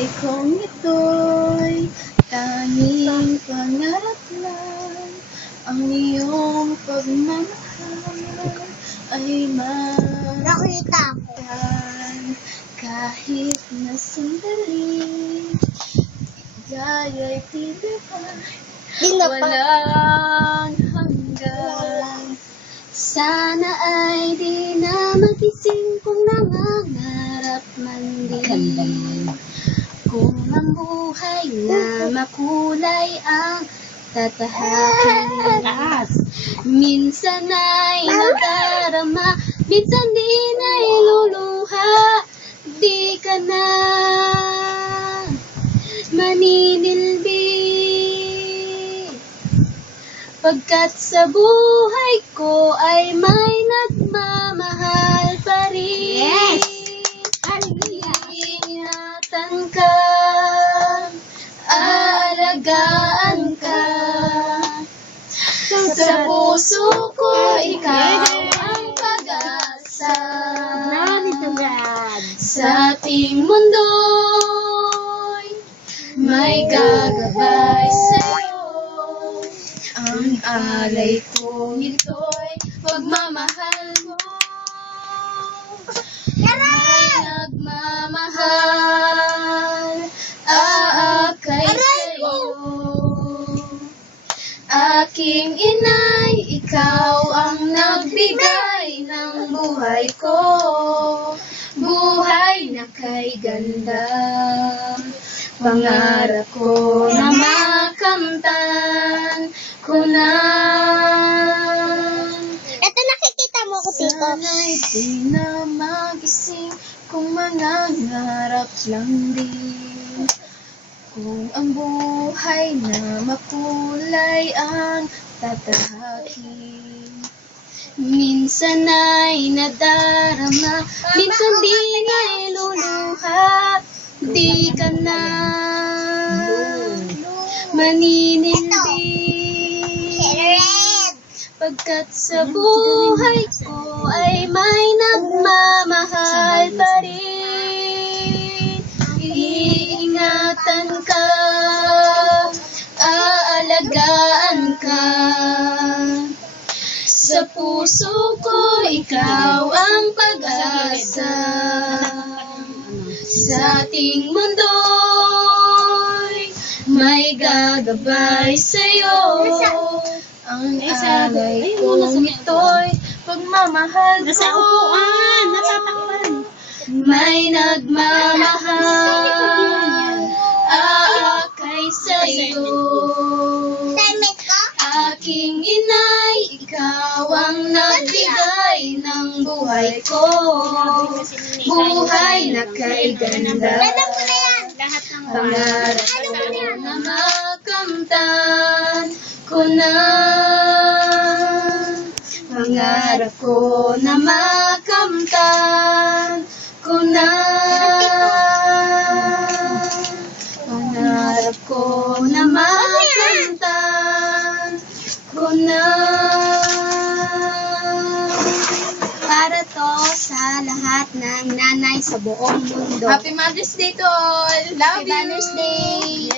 buhay kong ito'y tanging pangarap lang. Ang iyong pagmamahal ay makamtan. Kahit na sandali, gaya'y tibay, walang hanggan. Sana ay di na magising kung nangangarap man din. Kung ang buhay na makulay ang tatahakin. Minsan ay nadarama, minsan din ay luluha. Di ka na maninilbi, pagkat sa buhay ko ay may nagmamahal pa rin. Yes! Ingatan ka, aalagaan ka. Sa puso ko, ikaw ang pag-asa. Sa ating mundo'y may gagabay sa'yo. Ang alay ko ito'y pagmamahal mo. May nagmamahal, aakay sa'yo. Aking inay, ikaw ang nagbigay ng buhay ko. Buhay na kay ganda, pangarap ko na makamtan ko na. Ito nakikita mo ko, Tito. Sana'y di na magising kung manangarap lang din. Kung ang buhay na makulay ang tatahakin. Minsan ay nadarama, minsan din ay luluha. Di ka na maninilbi, pagkat sa buhay ko ay may nagmamahal pa rin. Iingatan ka, aalagaan ka. Sa puso ko, ikaw ang pag-asa. Sa ating mundo'y may gagabay sa'yo. Ang alay kong ito'y pagmamahal ko. Nasa upuan, natatakpan. May nagmamahal, aakay sa'yo. Aking inay, ikaw ang nagbigay ng buhay ko. Buhay na kay ganda, pangarap ko na makamtan ko na. Pangarap ko na makamtan ko na. Pangarap ko na makamtan ko na. Para to sa lahat ng nanay sa buong mundo. Happy Mother's Day to all! Love Happy Mother's Day!